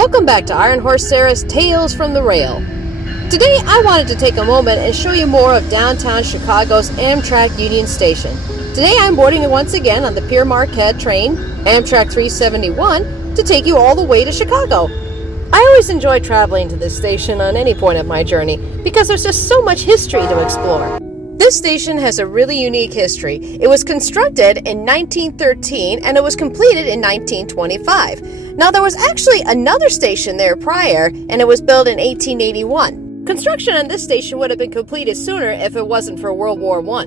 Welcome back to Iron Horse Sarah's Tales from the Rail. Today I wanted to take a moment and show you more of downtown Chicago's Amtrak Union Station. Today I'm boarding once again on the Pere Marquette train, Amtrak 371, to take you all the way to Chicago. I always enjoy traveling to this station on any point of my journey because there's just so much history to explore. This station has a really unique history. It was constructed in 1913 and it was completed in 1925. Now there was actually another station there prior and it was built in 1881. Construction on this station would have been completed sooner if it wasn't for World War I.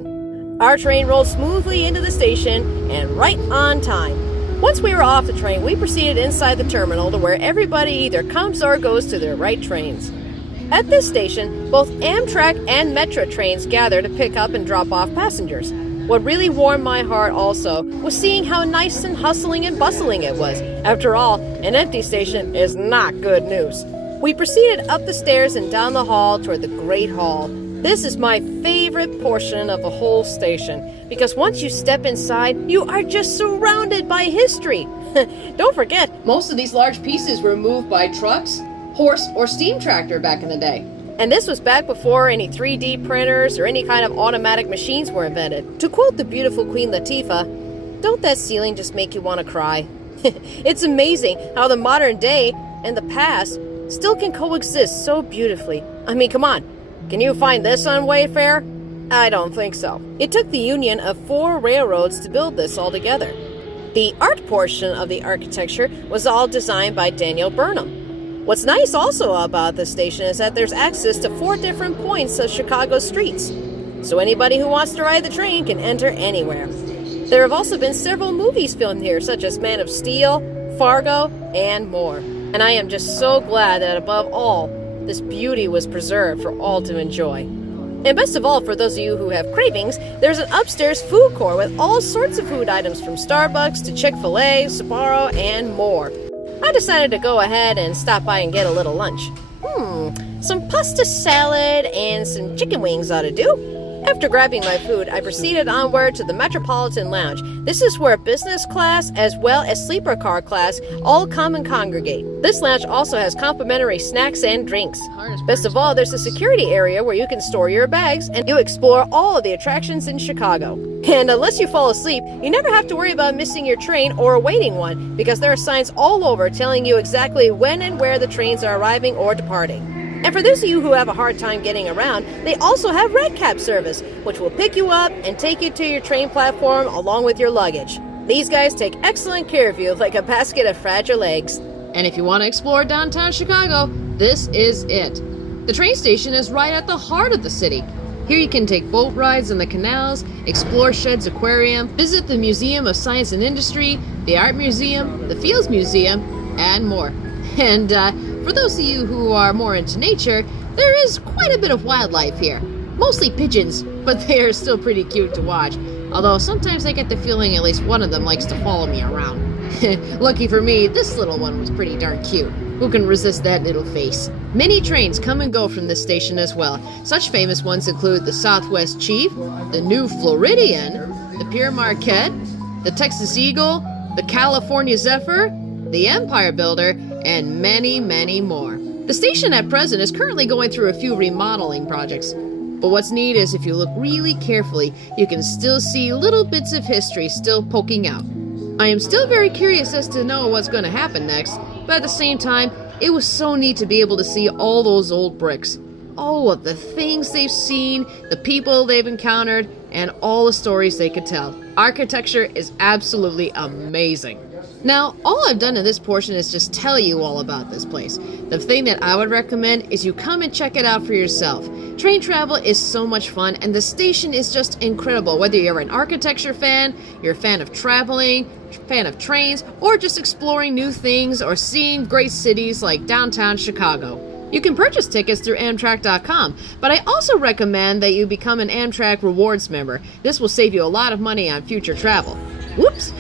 Our train rolled smoothly into the station and right on time. Once we were off the train, we proceeded inside the terminal to where everybody either comes or goes to their right trains. At this station, both Amtrak and Metro trains gather to pick up and drop off passengers. What really warmed my heart also was seeing how nice and hustling and bustling it was. After all, an empty station is not good news. We proceeded up the stairs and down the hall toward the Great Hall. This is my favorite portion of the whole station because once you step inside, you are just surrounded by history. Don't forget, most of these large pieces were moved by trucks, horse, or steam tractor back in the day. And this was back before any 3D printers or any kind of automatic machines were invented. To quote the beautiful Queen Latifah, "Don't that ceiling just make you want to cry?" It's amazing how the modern day and the past still can coexist so beautifully. I mean, come on. Can you find this on Wayfair? I don't think so. It took the union of 4 railroads to build this all together. The art portion of the architecture was all designed by Daniel Burnham. What's nice also about this station is that there's access to 4 different points of Chicago's streets, so anybody who wants to ride the train can enter anywhere. There have also been several movies filmed here, such as Man of Steel, Fargo, and more. And I am just so glad that above all, this beauty was preserved for all to enjoy. And best of all, for those of you who have cravings, there's an upstairs food court with all sorts of food items from Starbucks to Chick-fil-A, Sbarro, and more. I decided to go ahead and stop by and get a little lunch. Some pasta salad and some chicken wings ought to do. After grabbing my food, I proceeded onward to the Metropolitan Lounge. This is where business class as well as sleeper car class all come and congregate. This lounge also has complimentary snacks and drinks. Best of all, there's a security area where you can store your bags and you explore all of the attractions in Chicago. And unless you fall asleep, you never have to worry about missing your train or awaiting one because there are signs all over telling you exactly when and where the trains are arriving or departing. And for those of you who have a hard time getting around, they also have Red Cab service, which will pick you up and take you to your train platform along with your luggage. These guys take excellent care of you like a basket of fragile eggs. And if you want to explore downtown Chicago, this is it. The train station is right at the heart of the city. Here you can take boat rides on the canals, explore Shedd's Aquarium, visit the Museum of Science and Industry, the Art Museum, the Fields Museum, and more. And for those of you who are more into nature, there is quite a bit of wildlife here. Mostly pigeons, but they are still pretty cute to watch. Although sometimes I get the feeling at least one of them likes to follow me around. Lucky for me, this little one was pretty darn cute. Who can resist that little face? Many trains come and go from this station as well. Such famous ones include the Southwest Chief, the New Floridian, the Pere Marquette, the Texas Eagle, the California Zephyr, the Empire Builder, and many, many more. The station at present is currently going through a few remodeling projects. But what's neat is if you look really carefully, you can still see little bits of history still poking out. I am still very curious as to know what's going to happen next, but at the same time, it was so neat to be able to see all those old bricks. All of the things they've seen, the people they've encountered, and all the stories they could tell. Architecture is absolutely amazing. Now, all I've done in this portion is just tell you all about this place. The thing that I would recommend is you come and check it out for yourself. Train travel is so much fun, and the station is just incredible. Whether you're an architecture fan, you're a fan of traveling, fan of trains, or just exploring new things or seeing great cities like downtown Chicago. You can purchase tickets through Amtrak.com, but I also recommend that you become an Amtrak Rewards member. This will save you a lot of money on future travel. Whoops!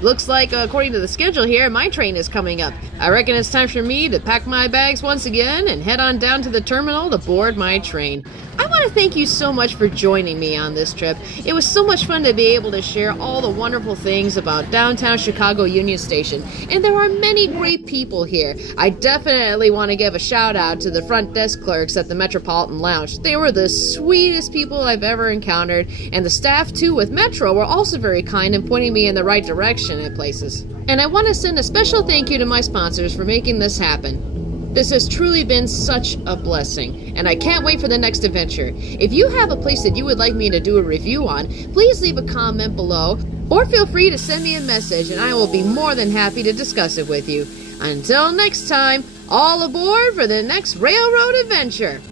Looks like, according to the schedule here, my train is coming up. I reckon it's time for me to pack my bags once again and head on down to the terminal to board my train. I want to thank you so much for joining me on this trip. It was so much fun to be able to share all the wonderful things about downtown Chicago Union Station, and there are many great people here. I definitely want to give a shout out to the front desk clerks at the Metropolitan Lounge. They were the sweetest people I've ever encountered, and the staff too with Metro were also very kind in pointing me in the right direction at places. And I want to send a special thank you to my sponsors for making this happen. This has truly been such a blessing, and I can't wait for the next adventure. If you have a place that you would like me to do a review on, please leave a comment below, or feel free to send me a message and I will be more than happy to discuss it with you. Until next time, all aboard for the next railroad adventure!